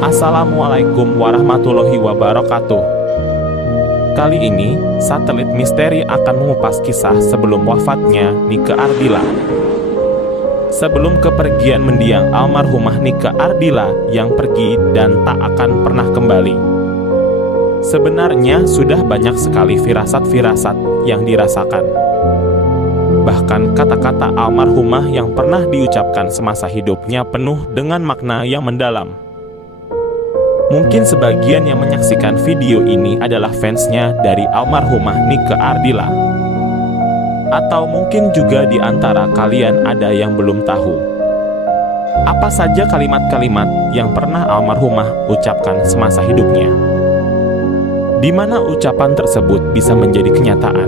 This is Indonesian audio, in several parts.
Assalamualaikum warahmatullahi wabarakatuh. Kali ini, Satelit Misteri akan mengupas kisah sebelum wafatnya Nike Ardila. Sebelum kepergian mendiang almarhumah Nike Ardila yang pergi dan tak akan pernah kembali. Sebenarnya sudah banyak sekali firasat-firasat yang dirasakan. Bahkan kata-kata almarhumah yang pernah diucapkan semasa hidupnya penuh dengan makna yang mendalam. Mungkin sebagian yang menyaksikan video ini adalah fansnya dari almarhumah Nike Ardila. Atau mungkin juga di antara kalian ada yang belum tahu. Apa saja kalimat-kalimat yang pernah almarhumah ucapkan semasa hidupnya? Di mana ucapan tersebut bisa menjadi kenyataan?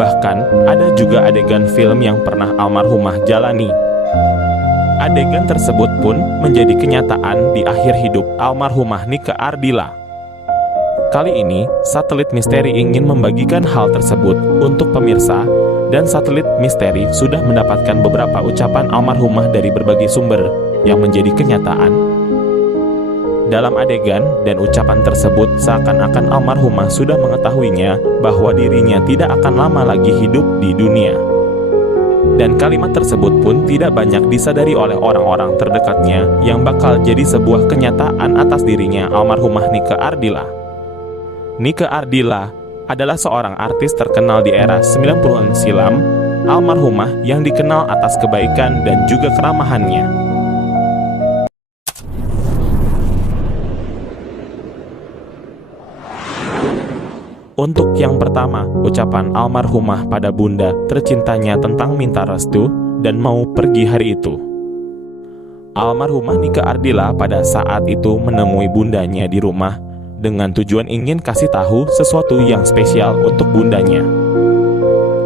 Bahkan ada juga adegan film yang pernah almarhumah jalani. Adegan tersebut pun menjadi kenyataan di akhir hidup almarhumah Nike Ardila. Kali ini, Satelit Misteri ingin membagikan hal tersebut untuk pemirsa, dan Satelit Misteri sudah mendapatkan beberapa ucapan almarhumah dari berbagai sumber yang menjadi kenyataan. Dalam adegan dan ucapan tersebut, seakan-akan almarhumah sudah mengetahuinya bahwa dirinya tidak akan lama lagi hidup di dunia. Dan kalimat tersebut pun tidak banyak disadari oleh orang-orang terdekatnya yang bakal jadi sebuah kenyataan atas dirinya almarhumah Nike Ardila. Nike Ardila adalah seorang artis terkenal di era 90-an silam, almarhumah yang dikenal atas kebaikan dan juga keramahannya. Untuk yang pertama, ucapan almarhumah pada bunda tercintanya tentang minta restu dan mau pergi hari itu. Almarhumah Nike Ardila pada saat itu menemui bundanya di rumah dengan tujuan ingin kasih tahu sesuatu yang spesial untuk bundanya.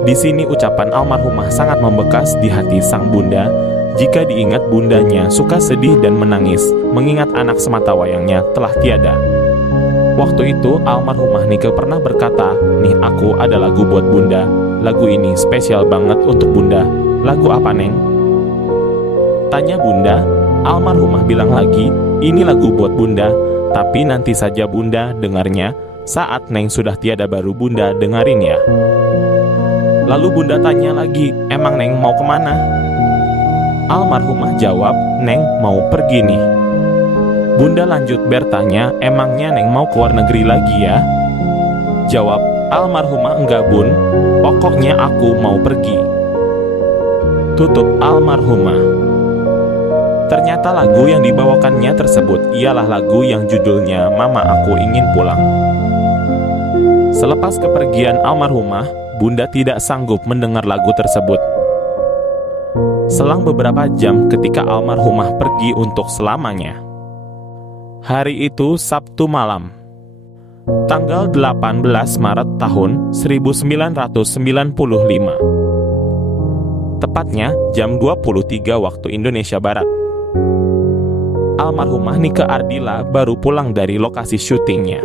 Di sini ucapan almarhumah sangat membekas di hati sang bunda jika diingat bundanya suka sedih dan menangis mengingat anak sematawayangnya telah tiada. Waktu itu, almarhumah Nike pernah berkata, "Nih aku ada lagu buat bunda. Lagu ini spesial banget untuk bunda. Lagu apa, Neng?" Tanya bunda. Almarhumah bilang lagi, "Ini lagu buat bunda, tapi nanti saja bunda dengarnya. Saat Neng sudah tiada baru bunda dengerin ya." Lalu bunda tanya lagi, "Emang Neng mau kemana?" Almarhumah jawab, "Neng mau pergi nih." Bunda lanjut bertanya, "Emangnya Neng mau keluar negeri lagi ya?" Jawab almarhumah, "Enggak bun, pokoknya aku mau pergi." Tutup almarhumah. Ternyata lagu yang dibawakannya tersebut ialah lagu yang judulnya Mama Aku Ingin Pulang. Selepas kepergian almarhumah, bunda tidak sanggup mendengar lagu tersebut. Selang beberapa jam ketika almarhumah pergi untuk selamanya. Hari itu Sabtu malam, tanggal 18 Maret tahun 1995. Tepatnya jam 23 waktu Indonesia Barat. Almarhumah Nike Ardila baru pulang dari lokasi syutingnya.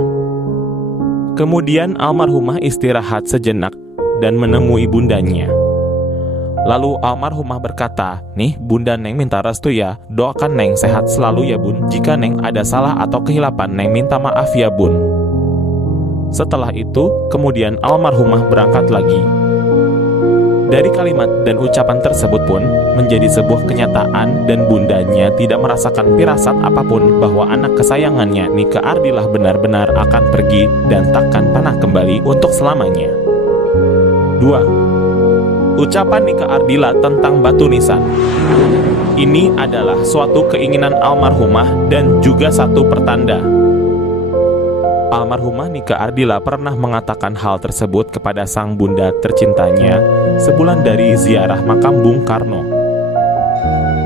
Kemudian almarhumah istirahat sejenak dan menemui bundanya. Lalu almarhumah berkata, "Nih bunda Neng minta restu ya, doakan Neng sehat selalu ya bun. Jika Neng ada salah atau kehilapan, Neng minta maaf ya bun." Setelah itu, kemudian almarhumah berangkat lagi. Dari kalimat dan ucapan tersebut pun menjadi sebuah kenyataan dan bundanya tidak merasakan firasat apapun bahwa anak kesayangannya Nike Ardila benar-benar akan pergi dan takkan pernah kembali untuk selamanya. 2. Ucapan Nike Ardila tentang batu nisan. Ini adalah suatu keinginan almarhumah dan juga satu pertanda. Almarhumah Nike Ardila pernah mengatakan hal tersebut kepada sang bunda tercintanya sebulan dari ziarah makam Bung Karno.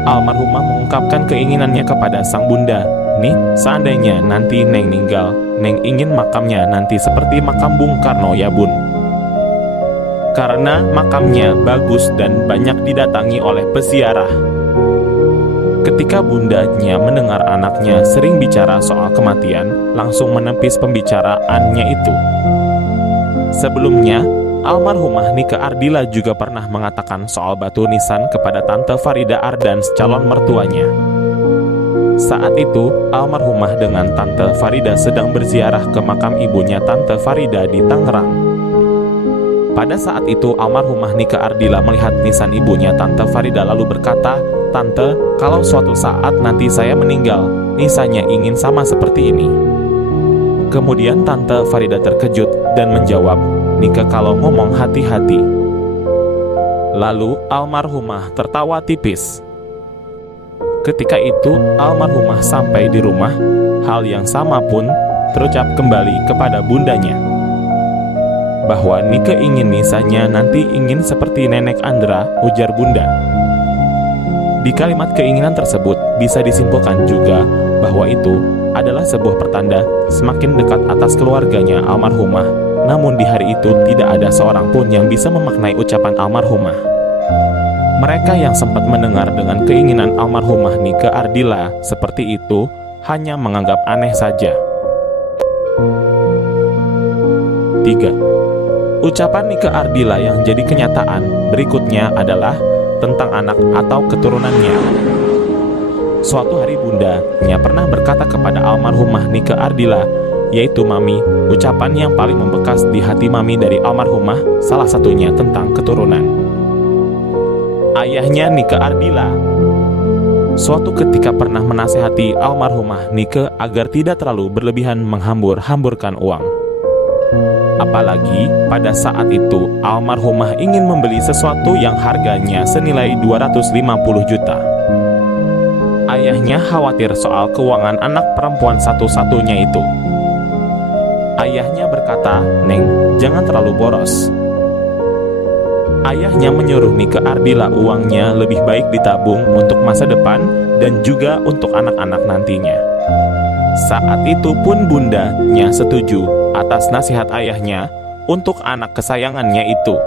Almarhumah mengungkapkan keinginannya kepada sang bunda, "Nih, seandainya nanti Neng meninggal, Neng ingin makamnya nanti seperti makam Bung Karno ya bun. Karena makamnya bagus dan banyak didatangi oleh peziarah." Ketika bundanya mendengar anaknya sering bicara soal kematian, langsung menepis pembicaraannya itu. Sebelumnya, almarhumah Nike Ardila juga pernah mengatakan soal batu nisan kepada Tante Farida Ardans, calon mertuanya. Saat itu, almarhumah dengan Tante Farida sedang berziarah ke makam ibunya Tante Farida di Tangerang. Pada saat itu, almarhumah Nike Ardila melihat nisan ibunya Tante Farida lalu berkata, "Tante, kalau suatu saat nanti saya meninggal, nisannya ingin sama seperti ini." Kemudian Tante Farida terkejut dan menjawab, "Nike kalau ngomong hati-hati." Lalu almarhumah tertawa tipis. Ketika itu almarhumah sampai di rumah, hal yang sama pun terucap kembali kepada bundanya, bahwa Nike ingin nisannya nanti ingin seperti Nenek Andra, ujar bunda. Di kalimat keinginan tersebut bisa disimpulkan juga bahwa itu adalah sebuah pertanda semakin dekat atas keluarganya almarhumah. Namun di hari itu tidak ada seorang pun yang bisa memaknai ucapan almarhumah. Mereka yang sempat mendengar dengan keinginan almarhumah Nike Ardila seperti itu hanya menganggap aneh saja. 3. Ucapan Nike Ardila yang jadi kenyataan berikutnya adalah tentang anak atau keturunannya. Suatu hari bundanya pernah berkata kepada almarhumah Nike Ardila, yaitu Mami, ucapan yang paling membekas di hati Mami dari almarhumah salah satunya tentang keturunan. Ayahnya Nike Ardila suatu ketika pernah menasehati almarhumah Nike agar tidak terlalu berlebihan menghambur-hamburkan uang. Apalagi pada saat itu almarhumah ingin membeli sesuatu yang harganya senilai 250 juta. Ayahnya khawatir soal keuangan anak perempuan satu-satunya itu. Ayahnya berkata, "Neng, jangan terlalu boros." Ayahnya menyuruh Nike Ardila uangnya lebih baik ditabung untuk masa depan dan juga untuk anak-anak nantinya. Saat itu pun bundanya setuju atas nasihat ayahnya untuk anak kesayangannya itu.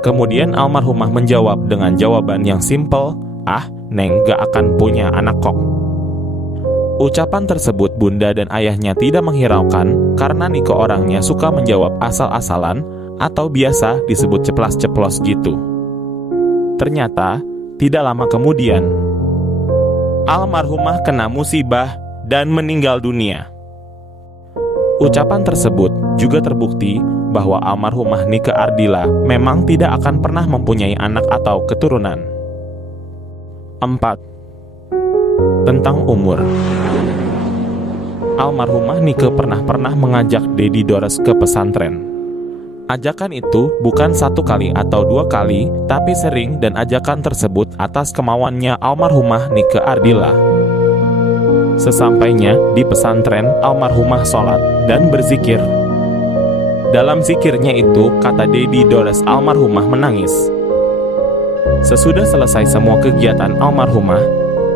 Kemudian almarhumah menjawab dengan jawaban yang simpel, "Ah, Neng gak akan punya anak kok." Ucapan tersebut bunda dan ayahnya tidak menghiraukan karena Nike orangnya suka menjawab asal-asalan atau biasa disebut ceplas-ceplos gitu. Ternyata, tidak lama kemudian, almarhumah kena musibah dan meninggal dunia. Ucapan tersebut juga terbukti bahwa almarhumah Nike Ardila memang tidak akan pernah mempunyai anak atau keturunan. 4. Tentang umur. Almarhumah Nike pernah mengajak Dedi Dores ke pesantren. Ajakan itu bukan satu kali atau dua kali, tapi sering dan ajakan tersebut atas kemauannya almarhumah Nike Ardila. Sesampainya di pesantren, almarhumah sholat dan berzikir. Dalam zikirnya itu, kata Dedi Dores almarhumah menangis. Sesudah selesai semua kegiatan almarhumah,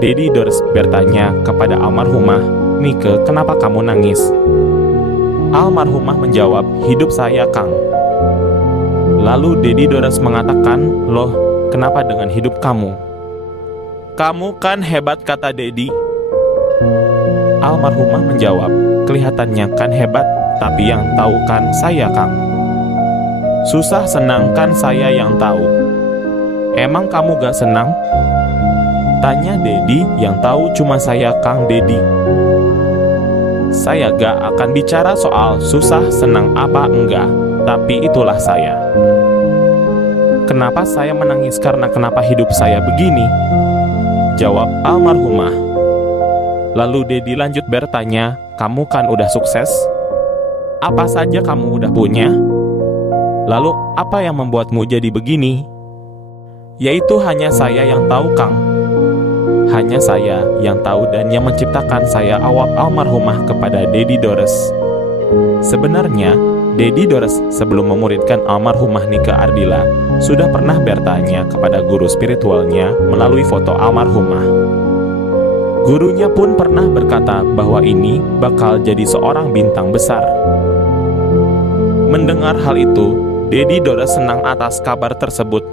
Dedi Dores bertanya kepada almarhumah, "Nike, kenapa kamu nangis?" Almarhumah menjawab, "Hidup saya, Kang." Lalu Dedi Dores mengatakan, "Loh, kenapa dengan hidup kamu?" "Kamu kan hebat," kata Dedi. Almarhumah menjawab, "Kelihatannya kan hebat, tapi yang tahu kan saya, Kang. Susah senang kan saya yang tahu. Emang kamu gak senang?" Tanya Dedi, "Yang tahu cuma saya, Kang Dedi. Saya gak akan bicara soal susah senang apa enggak, tapi itulah saya. Kenapa saya menangis karena kenapa hidup saya begini?" Jawab almarhumah. Lalu Dedi lanjut bertanya, "Kamu kan udah sukses? Apa saja kamu udah punya? Lalu apa yang membuatmu jadi begini?" "Yaitu hanya saya yang tahu, Kang. Hanya saya yang tahu dan yang menciptakan saya," awak almarhumah kepada Dedi Dores. Sebenarnya Dedi Dores sebelum memuridkan almarhumah Nike Ardila sudah pernah bertanya kepada guru spiritualnya melalui foto almarhumah. Gurunya pun pernah berkata bahwa ini bakal jadi seorang bintang besar. Mendengar hal itu, Dedi Dores senang atas kabar tersebut.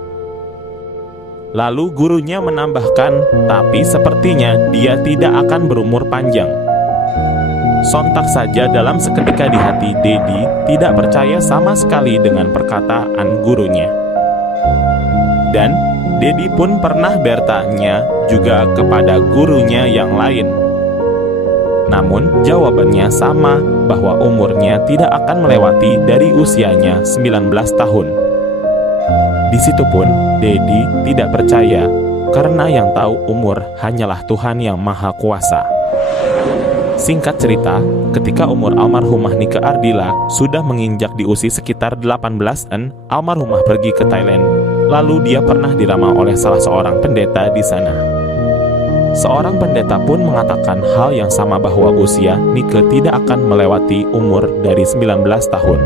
Lalu gurunya menambahkan, "Tapi sepertinya dia tidak akan berumur panjang." Sontak saja dalam seketika di hati Dedi tidak percaya sama sekali dengan perkataan gurunya. Dan Dedi pun pernah bertanya juga kepada gurunya yang lain. Namun jawabannya sama, bahwa umurnya tidak akan melewati dari usianya 19 tahun. Di situ pun Dedi tidak percaya, karena yang tahu umur hanyalah Tuhan yang Maha Kuasa. Singkat cerita, ketika umur almarhumah Nike Ardila sudah menginjak di usia sekitar 18-an, almarhumah pergi ke Thailand. Lalu dia pernah diramal oleh salah seorang pendeta di sana. Seorang pendeta pun mengatakan hal yang sama, bahwa usia Nike tidak akan melewati umur dari 19 tahun.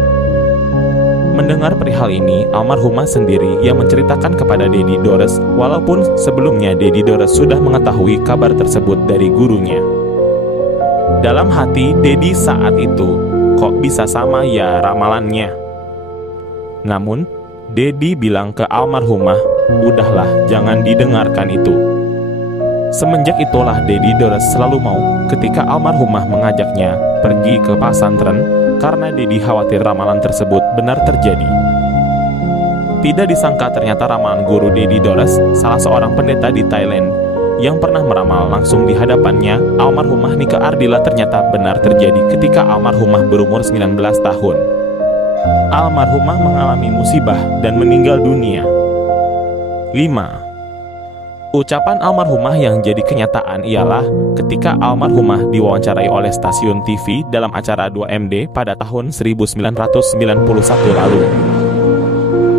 Mendengar perihal ini, almarhumah sendiri yang menceritakan kepada Dedi Dores, walaupun sebelumnya Dedi Dores sudah mengetahui kabar tersebut dari gurunya. Dalam hati Dedi saat itu, kok bisa sama ya ramalannya? Namun, Dedi bilang ke almarhumah, udahlah, jangan didengarkan itu. Semenjak itulah Dedi Dores selalu mau ketika almarhumah mengajaknya pergi ke pesantren, karena Dedi khawatir ramalan tersebut benar terjadi. Tidak disangka ternyata ramalan guru Dedi Dores, salah seorang pendeta di Thailand, yang pernah meramal langsung di hadapannya almarhumah Nike Ardila ternyata benar terjadi ketika almarhumah berumur 19 tahun. Almarhumah mengalami musibah dan meninggal dunia. 5. Ucapan almarhumah yang jadi kenyataan ialah ketika almarhumah diwawancarai oleh stasiun TV dalam acara 2MD pada tahun 1991 lalu.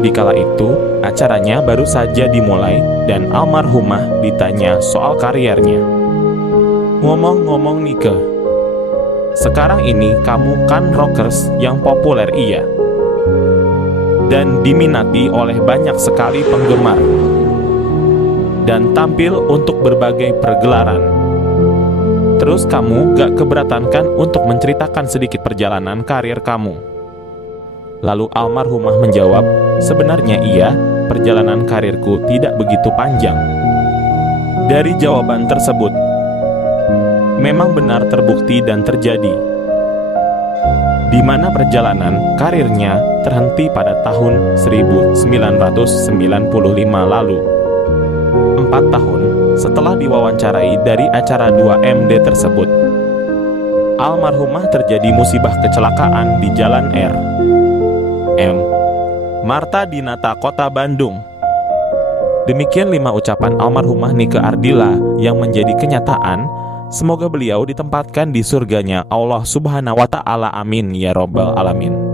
Dikala itu, acaranya baru saja dimulai dan almarhumah ditanya soal kariernya. Ngomong-ngomong Nike, sekarang ini kamu kan rockers yang populer, iya, dan diminati oleh banyak sekali penggemar, dan tampil untuk berbagai pergelaran. Terus kamu gak keberatan kan untuk menceritakan sedikit perjalanan karir kamu? Lalu almarhumah menjawab, sebenarnya iya, perjalanan karirku tidak begitu panjang. Dari jawaban tersebut, memang benar terbukti dan terjadi, di mana perjalanan karirnya terhenti pada tahun 1995 lalu. 4 tahun setelah diwawancarai dari acara 2MD tersebut, almarhumah terjadi musibah kecelakaan di Jalan M. Marta Dinata, Kota Bandung. Demikian 5 ucapan almarhumah Nike Ardila yang menjadi kenyataan. Semoga beliau ditempatkan di surganya Allah Subhanahu wa Ta'ala. Amin ya Rabbal Alamin.